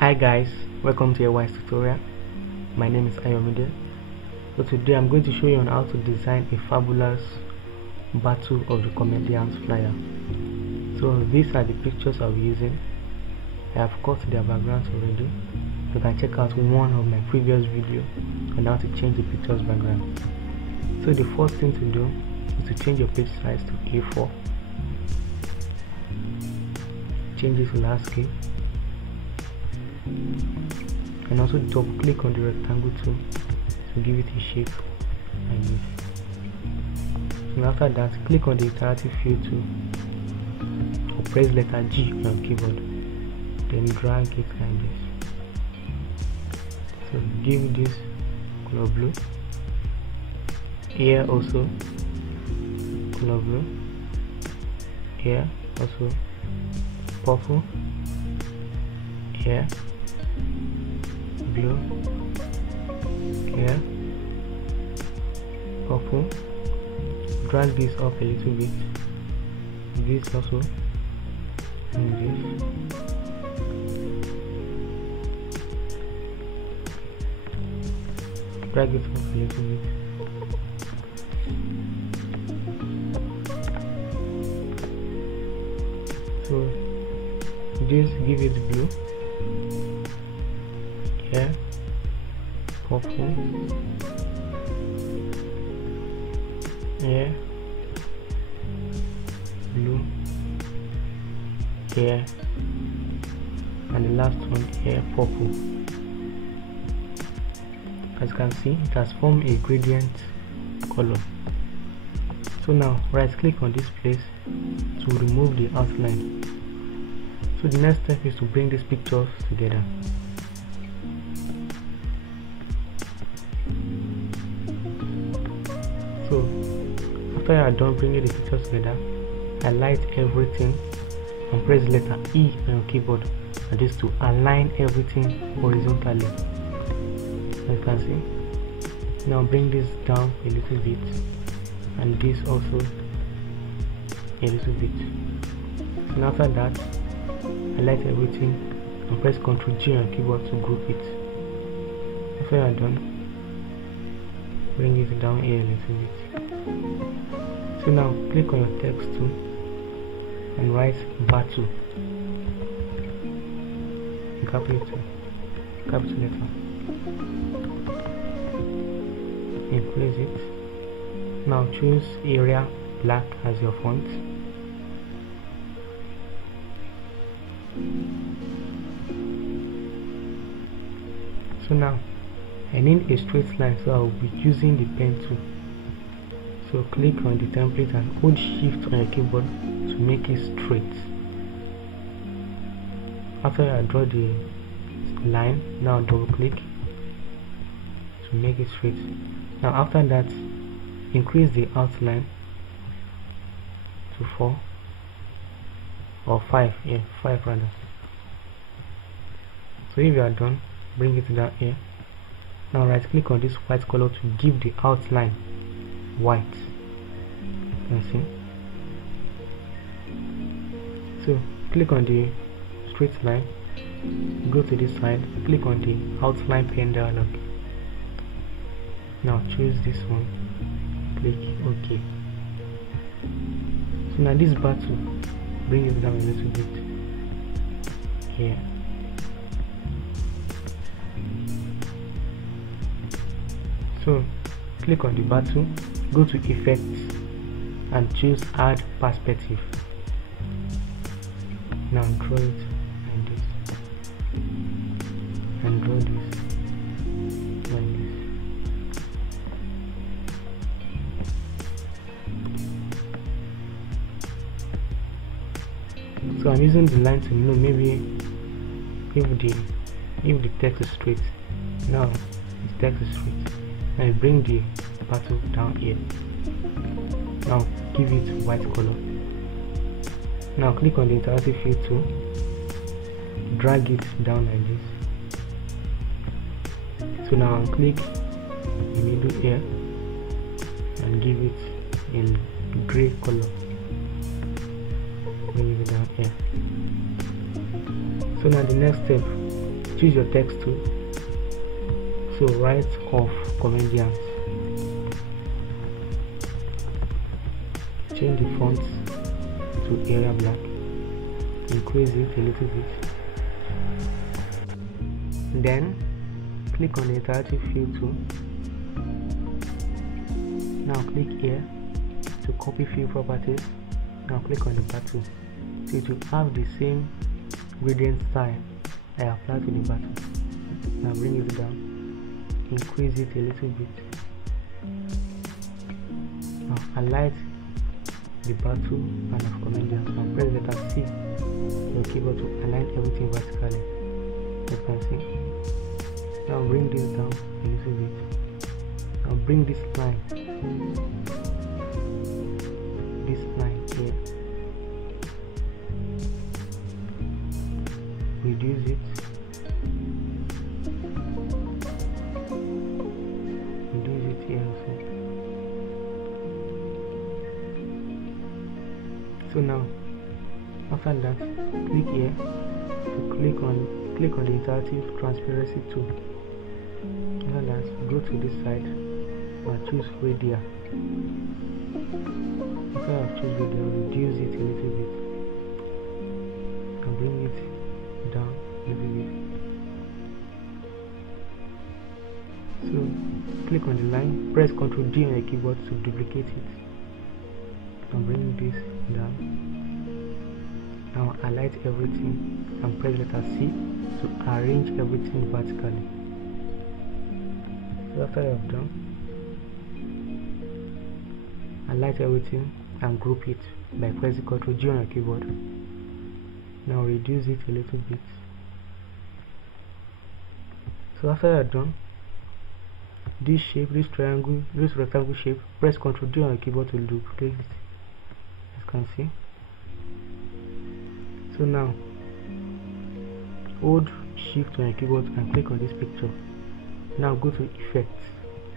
Hi guys, welcome to a wise tutorial. My name is Ayomide. So today I'm going to show you on how to design a fabulous Battle of the Comedians flyer. So these are the pictures I'll be using. I have cut their backgrounds already. You can check out one of my previous videos on how to change the picture's background. So the first thing to do is to change your page size to A4. Change it to landscape. And also double click on the rectangle tool to give it a shape like this. And after that, click on the interactive fill tool or press letter G on your keyboard, then drag it like this. So give it this color blue, here also color blue, here also purple, here blue, here purple. Drag this up a little bit, this also, and this. Drag it up a little bit. So just give it blue, here purple, here blue, here, and the last one here purple. As you can see, it has formed a gradient color. So now right click on this place to remove the outline. So the next step is to bring these pictures together. So after you are done bringing the pictures together, highlight everything and press letter E on your keyboard, and this to align everything horizontally. As you can see, now bring this down a little bit and this also a little bit. So after that, highlight everything and press Ctrl G on your keyboard to group it. After you are done, bring it down here a little bit. So now click on your text tool and write Battle, capital letter. Increase it. Now choose area black as your font. So now I need a straight line, so I will be using the pen tool. So click on the template and hold shift on your keyboard to make it straight. After I draw the line, now double click to make it straight. Now after that, increase the outline to 4 or 5, 5 rather. So if you are done, bring it down here. Now right click on this white color to give the outline white. You can see. So click on the straight line, go to this side, click on the outline pen dialog. Now choose this one, click OK. So now this battle, bring it down a little bit here. So click on the battle, go to effects and choose add perspective. Now draw it like this and draw this like this. So I'm using the line to know maybe if the text is straight. Now the text is straight. I bring the battle down here. Now give it white color. Now click on the interactive fill tool, drag it down like this. So now click the middle here and give it in gray color. Bring it down here. So now the next step, choose your text tool. So right of comedians, change the font to area black, increase it a little bit, then click on the interactive fill tool. Now click here to copy fill properties. Now click on the battle, so it will have the same gradient style I applied to the battle. Now bring it down, increase it a little bit. Now highlight the battle and of comedians. Now press letter C on your keyboard to align everything vertically. As you can see. Now bring this down a little bit. Now bring this line here. Reduce it. Reduce it here also. So now, after that, click here to click on the interactive transparency tool. After that, go to this side and choose radial. After I've chosen radial, reduce it a little bit and bring it down a little bit. So click on the line, press Ctrl D on your keyboard to duplicate it and bring this down. Now highlight everything and press letter C to arrange everything vertically. So after you have done, highlight everything and group it by pressing Ctrl G on your keyboard. Now reduce it a little bit. So after you are done, this shape, this triangle, this rectangle shape, press Ctrl D on your keyboard to duplicate it, as you can see. So now hold shift on your keyboard and click on this picture. Now go to effects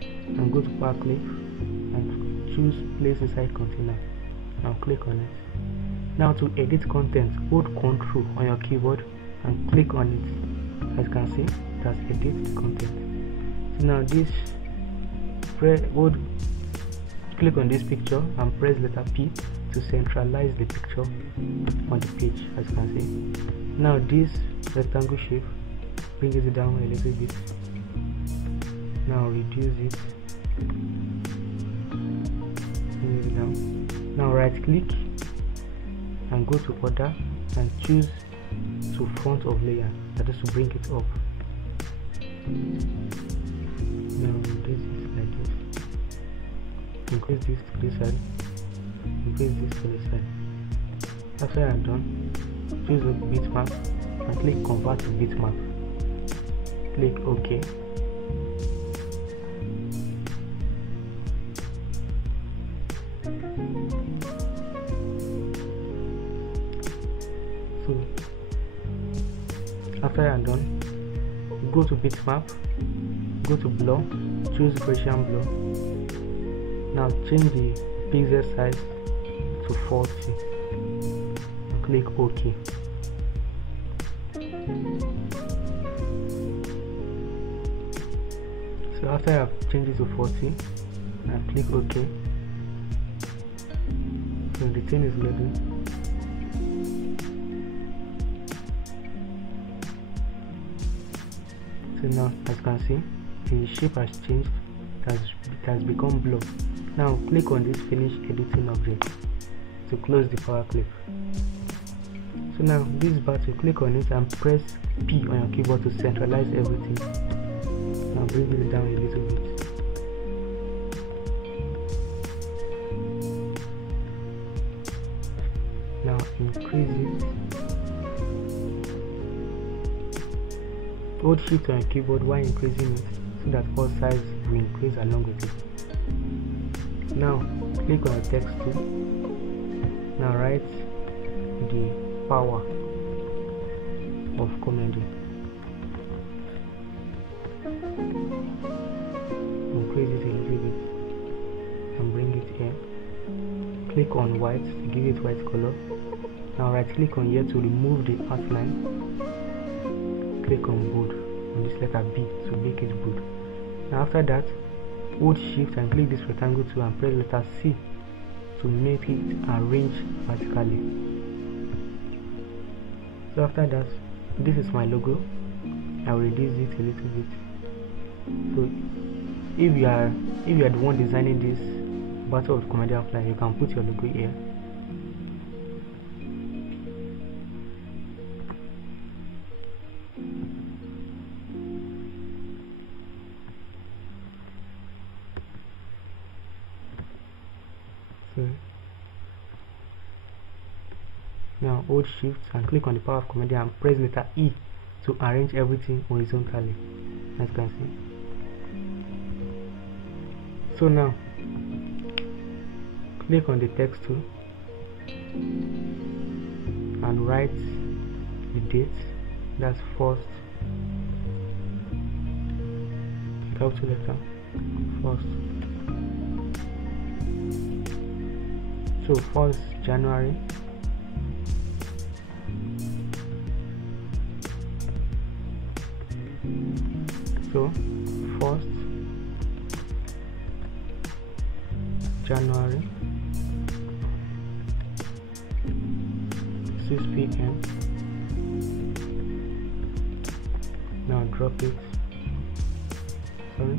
and go to power clip and choose place inside container. Now click on it. Now to edit content, hold Ctrl on your keyboard and click on it. As you can see, it has edited the content. So now this, click on this picture and press letter P to centralize the picture on the page, as you can see. Now this rectangle shape, bring it down a little bit. Now reduce it. Bring it down. Now right click and go to order and choose to front of layer, that is to bring it up. Now this is like this. Increase this to this side, increase this to this side. After you are done, choose the bitmap and click convert to bitmap. Click OK. So after you are done, go to bitmap, go to blur, choose Gaussian blur. Now change the pixel size to 40 and click OK. So after I have changed it to 40 and click OK, so the thing is loading. So now, as you can see, the shape has changed. It has become blue. Now click on this finish editing object to close the power clip. So now this button, click on it and press P on your keyboard to centralize everything. Now bring it down a little bit. Now increase it. Hold shift on your keyboard while increasing it so that all sides will increase along with it. Now click on the text tool. Now write the power of comedy. Increase it a little bit and bring it here. Click on white to give it white color. Now right click on here to remove the outline. click on bold on this letter B to make it bold. Now after that, hold shift and click this rectangle tool and press letter C to make it arrange vertically. So after that, this is my logo. I will reduce it a little bit. So if you are the one designing this Battle of Comedian Flyer, you can put your logo here. So now hold shift and click on the power of comedian and press letter E to arrange everything horizontally, as you can see. So now click on the text tool and write the date. That's first, capital letter, first. So 1st January. So 1st January, 6 p.m. Now drop it. Sorry.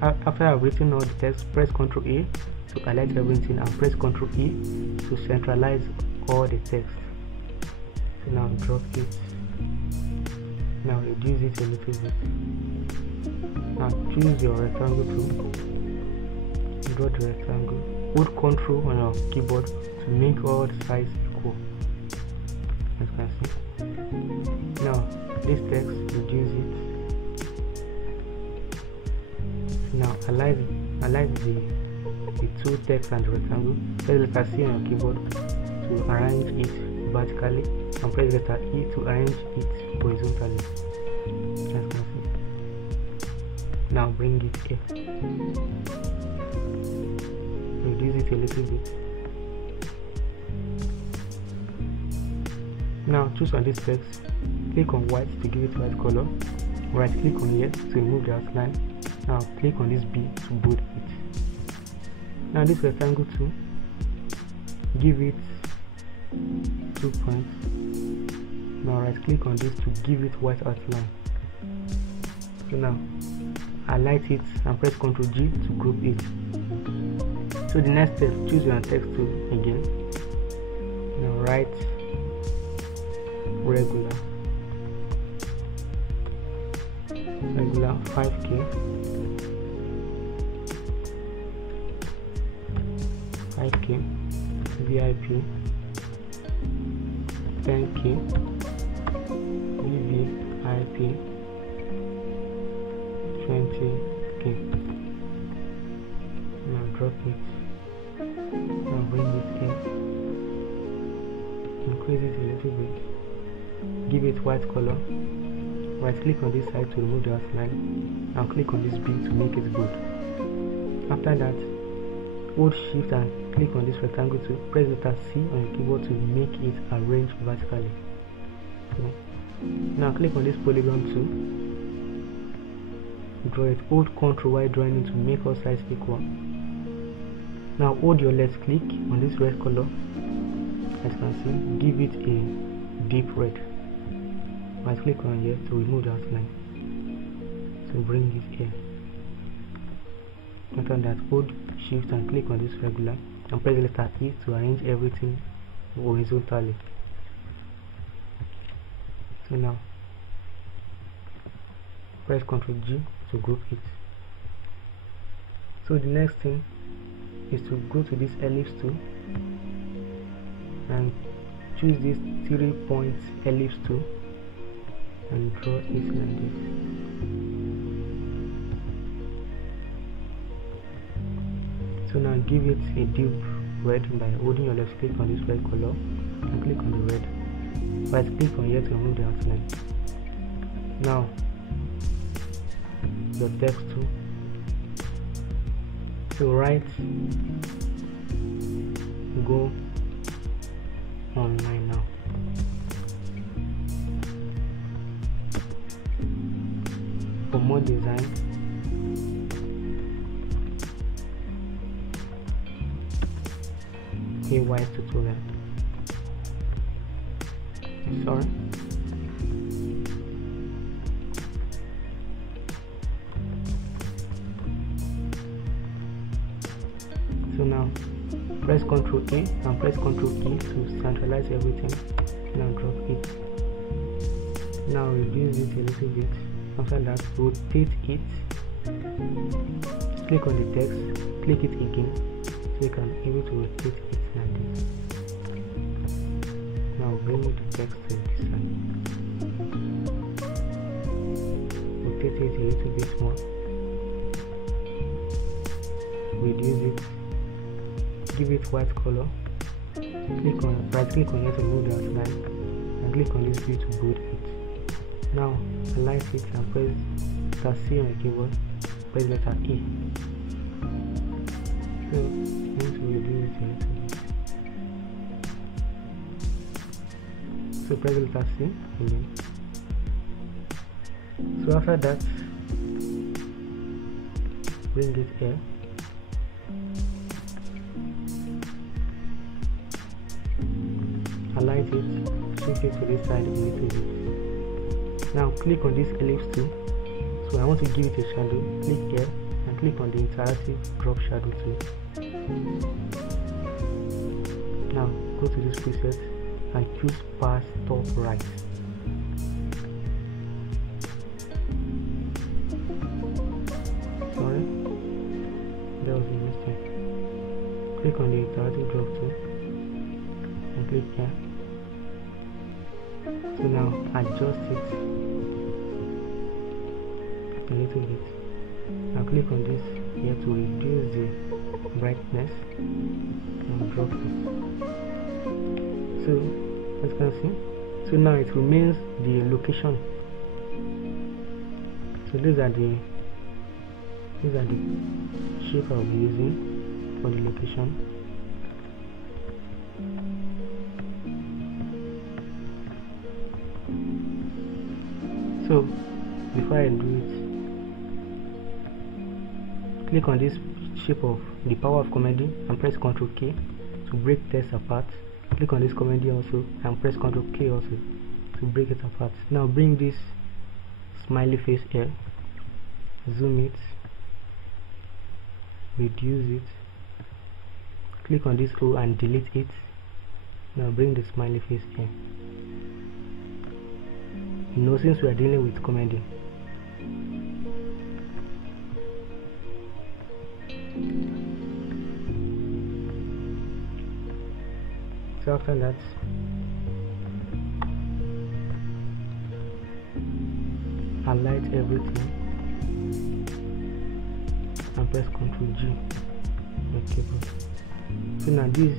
After I've written all the text, press Ctrl A to highlight everything and press Ctrl E to centralize all the text. So now drop it. Now reduce it a little bit. Now choose your rectangle tool. Draw the rectangle. Hold Ctrl on your keyboard to make all the sides equal, as you can see. Now this text, reduce it. Now align the two text and the rectangle. Press letter C on your keyboard to arrange it vertically and press letter E to arrange it horizontally, as you can see. Now bring it here. Reduce it a little bit. Now choose on this text, click on white to give it white color. Right click on here to remove the outline. Now click on this B to bold it. Now this rectangle tool, give it 2 points. Now right click on this to give it white outline. So now highlight it and press Ctrl G to group it. So the next step, choose your text tool again. Now write regular 5K, 5K, VIP 10K, VVIP 20K. Now drop it. Now bring it in. Increase it a little bit. Give it white color. Right click on this side to remove the outline. Now click on this B to make it bold. After that, hold shift and click on this rectangle to press letter C on your keyboard to make it arrange vertically. So, now click on this polygon tool. Draw it. Hold Ctrl while drawing it to make all sides equal. Now hold your left click on this red color, as you can see, give it a deep red. Right click on here to remove the outline. So bring it here. After that, hold shift and click on this regular and press the letter E to arrange everything horizontally. So now press Ctrl G to group it. So the next thing is to go to this ellipse tool and choose this 3-point ellipse tool and draw it like this. So now give it a deep red by holding your left click on this red color and click on the red. Right click on here to remove the outline. Now your text tool. So write go online now. for more design, AY tutorial. Sorry. So now press Ctrl A and press Ctrl E to centralize everything. Now drop it. Now reduce it a little bit. After that, rotate it. Click on the text, click it again, so you can be able to rotate it like this. Now bring the text to this side. Rotate it a little bit more. Reduce it. Give it white color. Click on right click on it to move the outline, and click on this view to bold it. Now align it and press letter C on the keyboard. Press letter E. So I'm going to reduce it a little bit. So press letter C again. So after that, bring it here. Highlight it, shift it to this side a little bit. Now click on this ellipse tool. So I want to give it a shadow. Click here and click on the interactive drop shadow tool. Now go to this preset and choose pass top right. Sorry, there was a mistake. Click on the interactive drop tool and click here. So now adjust it a little bit. Now click on this here to reduce the brightness and drop it. So as you can see, so now it remains the location. So these are the shape I'll be using for the location. So before I do it, click on this shape of the power of comedy and press Ctrl K to break text apart. Click on this comedy also and press Ctrl K also to break it apart. Now bring this smiley face here, zoom it, reduce it, click on this O and delete it. Now bring the smiley face here. You know, since we are dealing with comedy, so after that, highlight everything and press Ctrl G on the keyboard. So now this is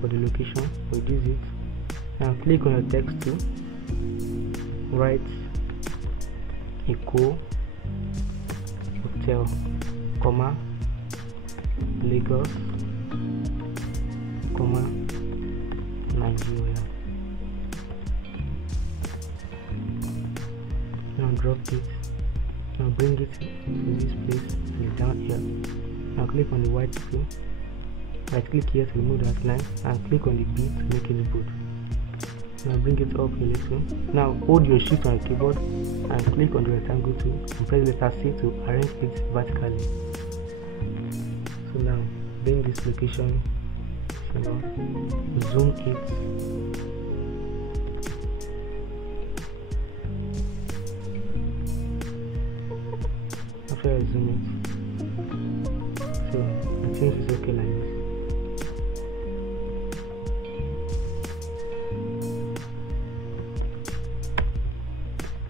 for the location. Reduce it and click on your text tool. Write Eco Hotel, comma Lagos, comma Nigeria. Now drop it. Now bring it to this place and down here. Now click on the white tool. Right click here to remove the outline and click on the B to make it bold. Now bring it up a little. Now hold your shift on your keyboard and click on the rectangle tool and press letter C to arrange it vertically. So now bring this location, zoom it, after I zoom it, so I think it's okay like this.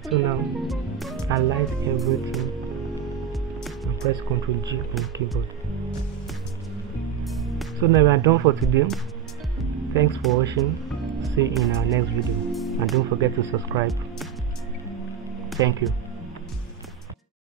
So now highlight everything and press Ctrl G on the keyboard. So now we are done for today. Thanks for watching. See you in our next video, and don't forget to subscribe. Thank you.